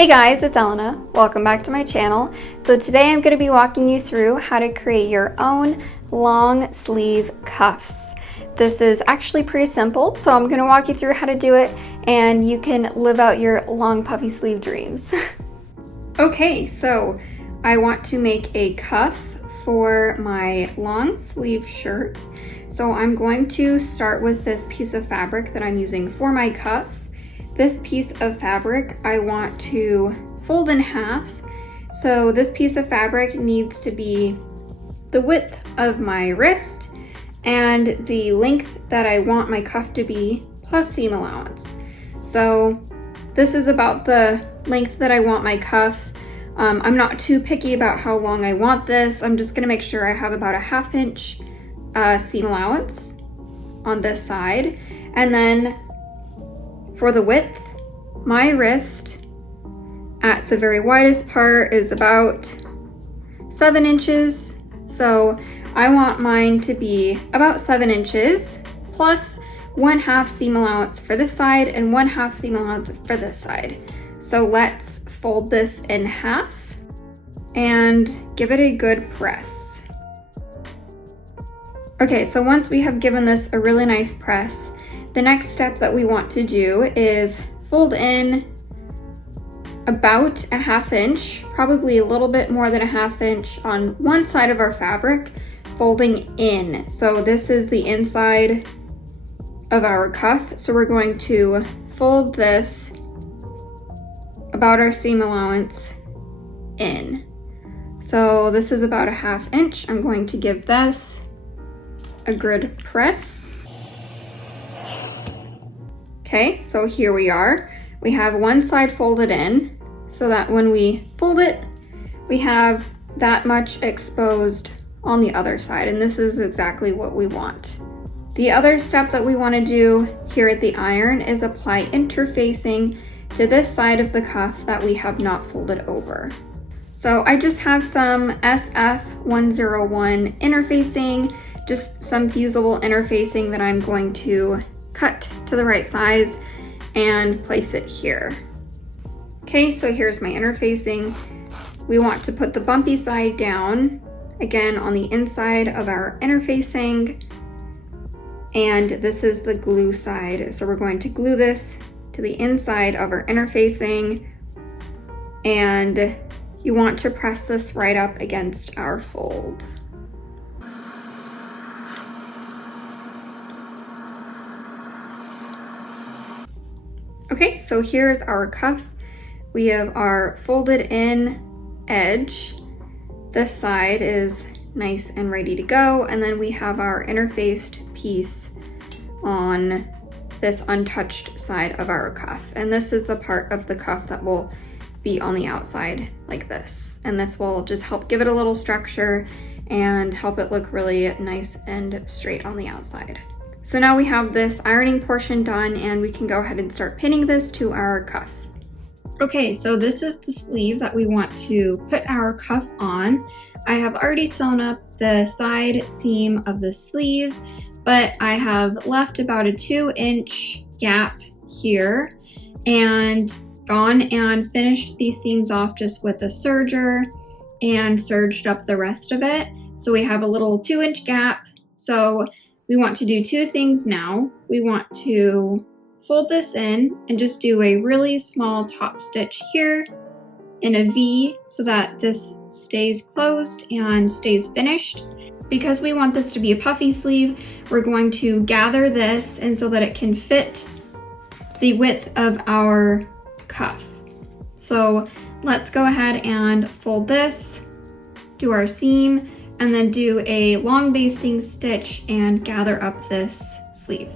Hey guys, it's Elena. Welcome back to my channel. So today I'm going to be walking you through how to create your own long sleeve cuffs. This is actually pretty simple, so I'm going to walk you through how to do it and you can live out your long puffy sleeve dreams. Okay, so I want to make a cuff for my long sleeve shirt. So I'm going to start with this piece of fabric that I'm using for my cuff. This piece of fabric I want to fold in half. So this piece of fabric needs to be the width of my wrist and the length that I want my cuff to be plus seam allowance. So this is about the length that I want my cuff. I'm not too picky about how long I want this. I'm just gonna make sure I have about a 1/2 inch seam allowance on this side. And then for the width, my wrist at the very widest part is about 7 inches. So I want mine to be about 7 inches plus 1/2 seam allowance for this side and 1/2 seam allowance for this side. So let's fold this in half and give it a good press. Okay, so once we have given this a really nice press, the next step that we want to do is fold in about a 1/2 inch, probably a little bit more than a 1/2 inch on one side of our fabric, folding in. So this is the inside of our cuff. So we're going to fold this about our seam allowance in. So this is about a 1/2 inch. I'm going to give this a good press. Okay, so here we are. We have one side folded in so that when we fold it, we have that much exposed on the other side, and this is exactly what we want. The other step that we want to do here at the iron is apply interfacing to this side of the cuff that we have not folded over. So I just have some SF101 interfacing, just some fusible interfacing that I'm going to cut to the right size and place it here. Okay, so here's my interfacing. We want to put the bumpy side down, again on the inside of our interfacing, and this is the glue side. So we're going to glue this to the inside of our interfacing, and you want to press this right up against our fold. Okay, so here's our cuff. We have our folded in edge. This side is nice and ready to go. And then we have our interfaced piece on this untouched side of our cuff. And this is the part of the cuff that will be on the outside like this. And this will just help give it a little structure and help it look really nice and straight on the outside. So now we have this ironing portion done and we can go ahead and start pinning this to our cuff. Okay, so this is the sleeve that we want to put our cuff on. I have already sewn up the side seam of the sleeve, but I have left about a 2-inch gap here and gone and finished these seams off just with a serger and serged up the rest of it. So we have a little 2-inch gap. So we want to do two things now. We want to fold this in and just do a really small top stitch here in a V so that this stays closed and stays finished. Because we want this to be a puffy sleeve, we're going to gather this and so that it can fit the width of our cuff. So let's go ahead and fold this, do our seam, and then do a long basting stitch and gather up this sleeve.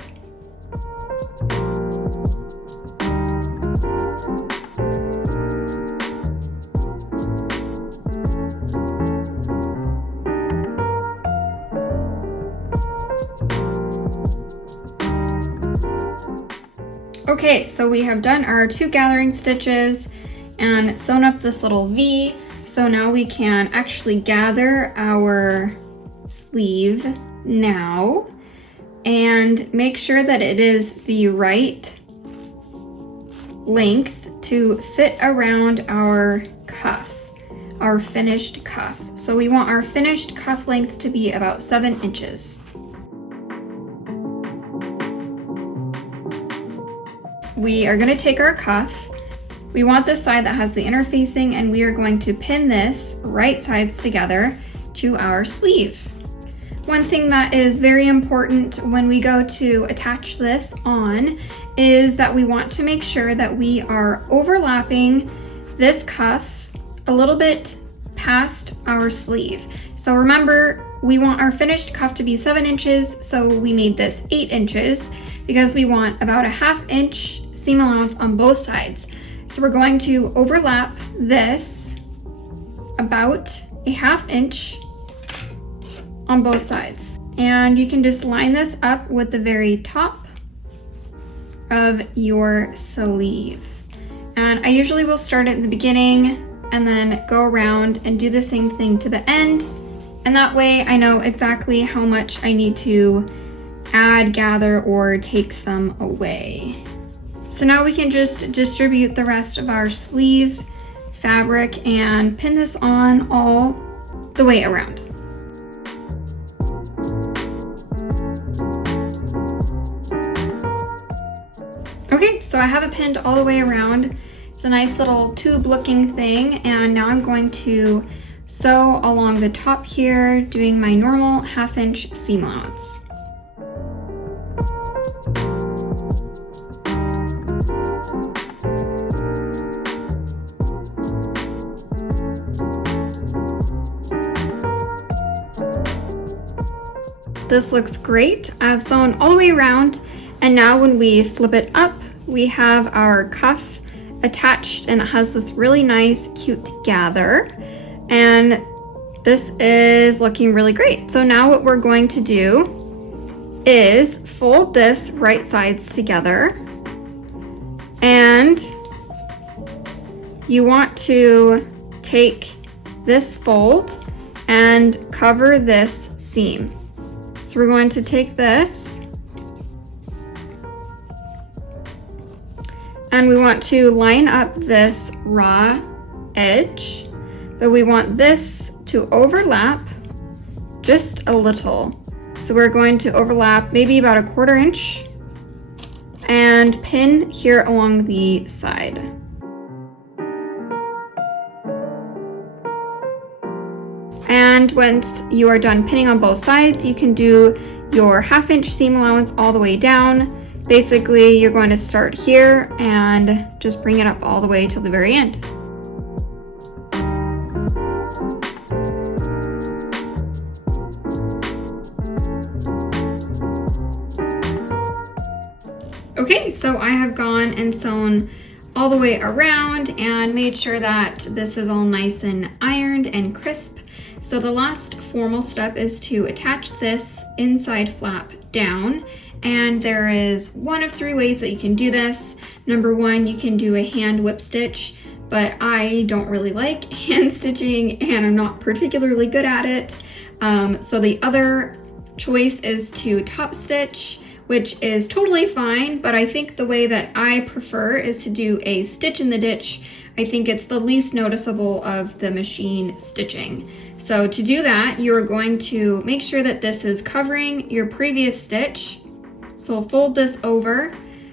Okay, so we have done our 2 gathering stitches and sewn up this little V. So now we can actually gather our sleeve now and make sure that it is the right length to fit around our cuff, our finished cuff. So we want our finished cuff length to be about 7 inches. We are going to take our cuff. We want the side that has the interfacing, and we are going to pin this right sides together to our sleeve. One thing that is very important when we go to attach this on is that we want to make sure that we are overlapping this cuff a little bit past our sleeve. So remember, we want our finished cuff to be 7 inches, so we made this 8 inches because we want about a 1/2 inch seam allowance on both sides. So we're going to overlap this about a 1/2 inch on both sides. And you can just line this up with the very top of your sleeve. And I usually will start at the beginning and then go around and do the same thing to the end. And that way I know exactly how much I need to add, gather, or take some away. So now we can just distribute the rest of our sleeve fabric and pin this on all the way around. Okay, so I have it pinned all the way around. It's a nice little tube looking thing, and now I'm going to sew along the top here, doing my normal 1/2 inch seam allowance. This looks great. I've sewn all the way around, and now when we flip it up, we have our cuff attached, and it has this really nice, cute gather. And this is looking really great. So now what we're going to do is fold this right sides together, and you want to take this fold and cover this seam. So we're going to take this and we want to line up this raw edge, but we want this to overlap just a little. So we're going to overlap maybe about a 1/4 inch and pin here along the side. And once you are done pinning on both sides, you can do your 1/2 inch seam allowance all the way down. Basically, you're going to start here and just bring it up all the way till the very end. Okay, so I have gone and sewn all the way around and made sure that this is all nice and ironed and crisp. So the last formal step is to attach this inside flap down, and there is one of 3 ways that you can do this. Number 1, you can do a hand whip stitch, but I don't really like hand stitching and I'm not particularly good at it. So the other choice is to top stitch, which is totally fine, but I think the way that I prefer is to do a stitch in the ditch. I think it's the least noticeable of the machine stitching. So to do that, you're going to make sure that this is covering your previous stitch. So fold this over,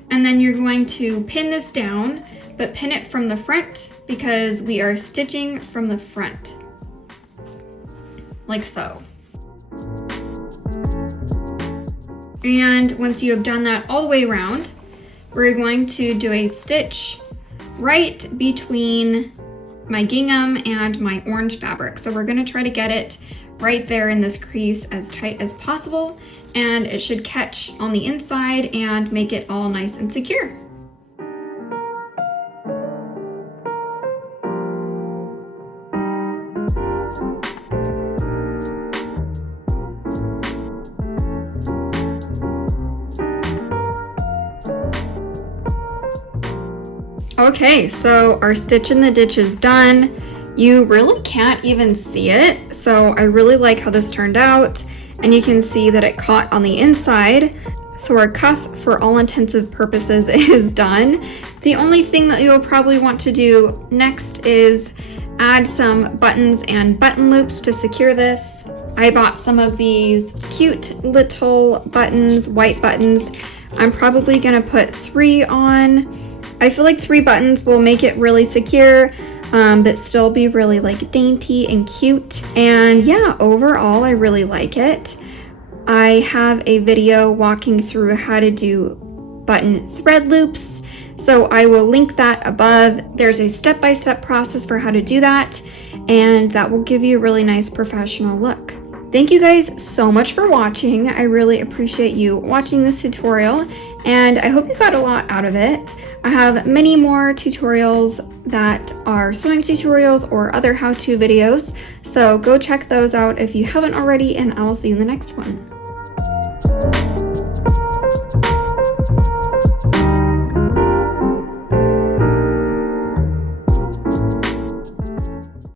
and then you're going to pin this down, but pin it from the front because we are stitching from the front, like so. And once you have done that all the way around, we're going to do a stitch right between my gingham and my orange fabric. So we're going to try to get it right there in this crease as tight as possible, and it should catch on the inside and make it all nice and secure. Okay, so our stitch in the ditch is done. You really can't even see it, so I really like how this turned out, and you can see that it caught on the inside. So our cuff, for all intensive purposes, is done. The only thing that you'll probably want to do next is add some buttons and button loops to secure this. I bought some of these cute little buttons, white buttons. I'm probably gonna put 3 on. I feel like 3 buttons will make it really secure, but still be really like dainty and cute. And yeah, overall, I really like it. I have a video walking through how to do button thread loops, so I will link that above. There's a step-by-step process for how to do that, and that will give you a really nice professional look. Thank you guys so much for watching. I really appreciate you watching this tutorial, and I hope you got a lot out of it. I have many more tutorials that are sewing tutorials or other how-to videos, so go check those out if you haven't already, and I'll see you in the next one.